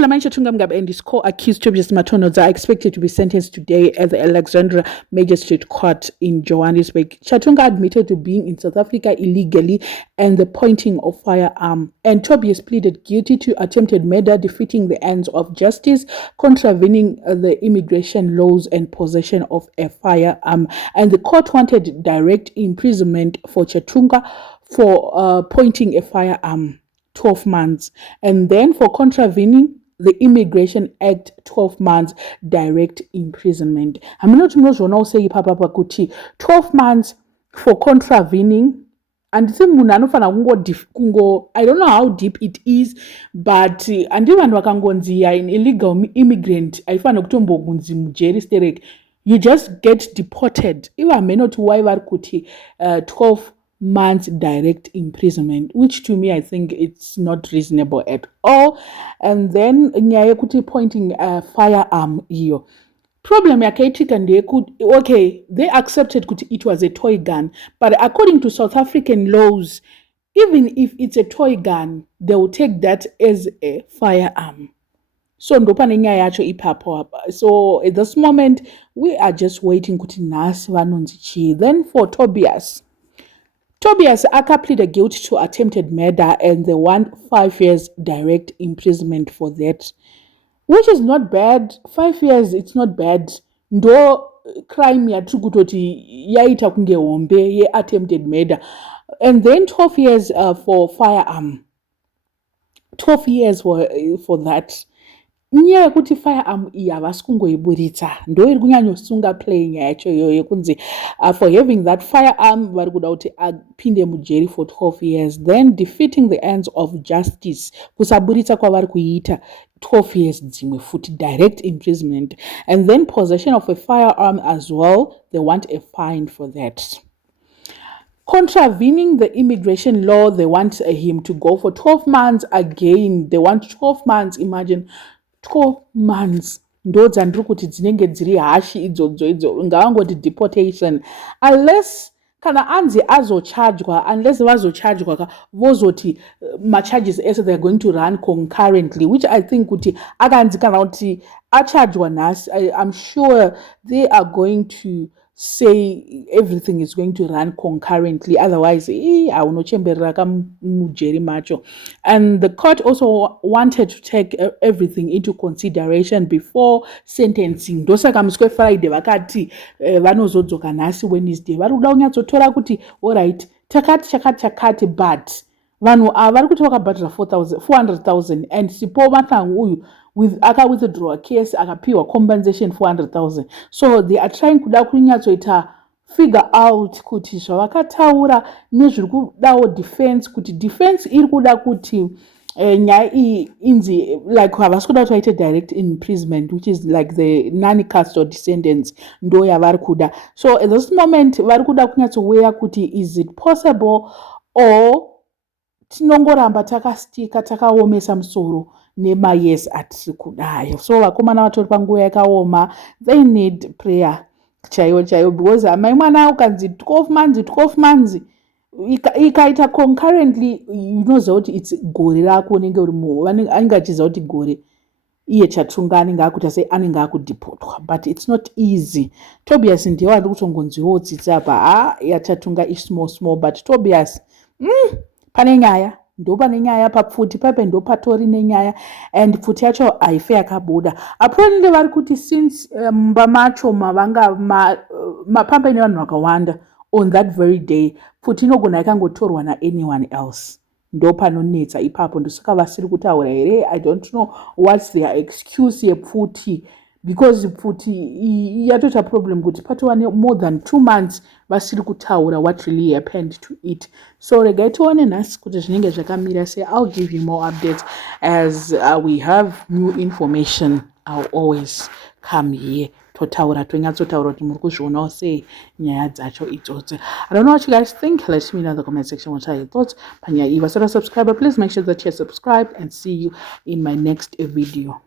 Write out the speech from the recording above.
Lamani Chatunga Mugabe and his co-accused Tobias Matonodza are expected to be sentenced today at the Alexandra Magistrate Court in Johannesburg. Chatunga admitted to being in South Africa illegally and the pointing of firearm, and Tobias pleaded guilty to attempted murder, defeating the ends of justice, contravening the immigration laws, and possession of a firearm. And the court wanted direct imprisonment for Chatunga for pointing a firearm, 12 months, and then for contravening the Immigration Act, 12 months direct imprisonment. I'm not say papa kuti 12 months for contravening, and I don't know how deep it is, but and even an illegal immigrant, you just get deported. Even may not why 12 months direct imprisonment, which to me I think it's not reasonable at all. And then nyaye kuti pointing a firearm here. Problem yakaitika ndiye okay, they accepted kuti it was a toy gun, but according to South African laws, even if it's a toy gun, they will take that as a firearm. So ndopane nyaya yacho ipapo hapa. So at this moment we are just waiting kuti nasi vanonzi chi. Then for Tobias Aka pleaded guilty to attempted murder, and they want 5 years direct imprisonment for that, which is not bad. 5 years, it's not bad. Ndo crime ya tukutoti yaita kunge hombe ye attempted murder, and then 12 years for firearm. 12 years for that. Nyaya yekuti firearm iya vasikungoiburitsa ndo iri kunyanyosunga playing yacho iyoyo kunzi for having that firearm vari kuda kuti apinde mujeri for 12 years, then defeating the ends of justice, kusaburitsa kwavari kuita 12 years dzimwe futi direct imprisonment, and then possession of a firearm as well, they want a fine for that. Contravening the immigration law, they want him to go for 12 months again. They want 12 months, imagine 12 months. Ndo dzandiri kuti dzinenge dziri hashi idzodzo ngavangoti deportation, unless kana anzi azochargwa, unless vazochargwa vozoti charges ese they're going to run concurrently, which I think kuti akanzi kana kuti achargwa nasi, I'm sure they are going to say everything is going to run concurrently, otherwise aunochemberera kamujeri macho. And the court also wanted to take everything into consideration before sentencing. Ndosaka muswe Friday vakati vanozodzoka nhasi Wednesday vari kuda kunyatsotora kuti alright chakati, but vanhu ava vari kuti vakabhadhira 400,000 and sipo mathangu uyu aka withdraw case akapiwa compensation 400,000. So they are trying kuda kunyatsoita figure out kuti zvavakataura nezviri kudawo defense, kuti defense iri kuda kuti nyaya iyi inzi like havasi kuda kuti vaite direct imprisonment, which is like the non-custodial descendants ndo yavari kuda. So at this moment vari kuda kunyatsoweya kuti is it possible or tinongoramba takastika takaomesa musoro nemayes atiri kudayo. So vakomana vatori panguva yakaoma, they need prayer chaiyo because amai mwana ukanzi 12 months ikaita concurrently, unoziva kuti it's gore rako unenge uri anenge achiziva kuti gore iye Chatunga anenge akuita sei anenge akudipotwa, but it's not easy. Tobias ndiye wari kutongonziwo tsitsi apa yaChatunga is small, but Tobias pane nyaya ndo pane nyaya papfuti pape ndo patori nenyaya, and pfuti yacho haife yakabuda. Apparently vari kuti since mumba macho mavanga mapamba ine vanhu vakawanda on that very day, pfuti inogona ikangotorwa naanyone else, ndo panonetsa ipapo. Ndosaka vasiri kutaura here, I don't know what's their excuse yepfuti, because pfuti yatoita problem kuti patova more than 2 months vasiri kutaura what really happened to it. So regai tione nhasi kuti zvinenge zvakamira sei. I'll give you more updates as we have new information. I'll always come here totaura tonyatsotaura kuti muri kuzvionawo sei nyaya dzacho idzodzo. I don't know what you guys think. Let me know in the comment section what are your thoughts panyaya iyi. Vasara subscriber, please make sure that you're subscribed, and see you in my next video.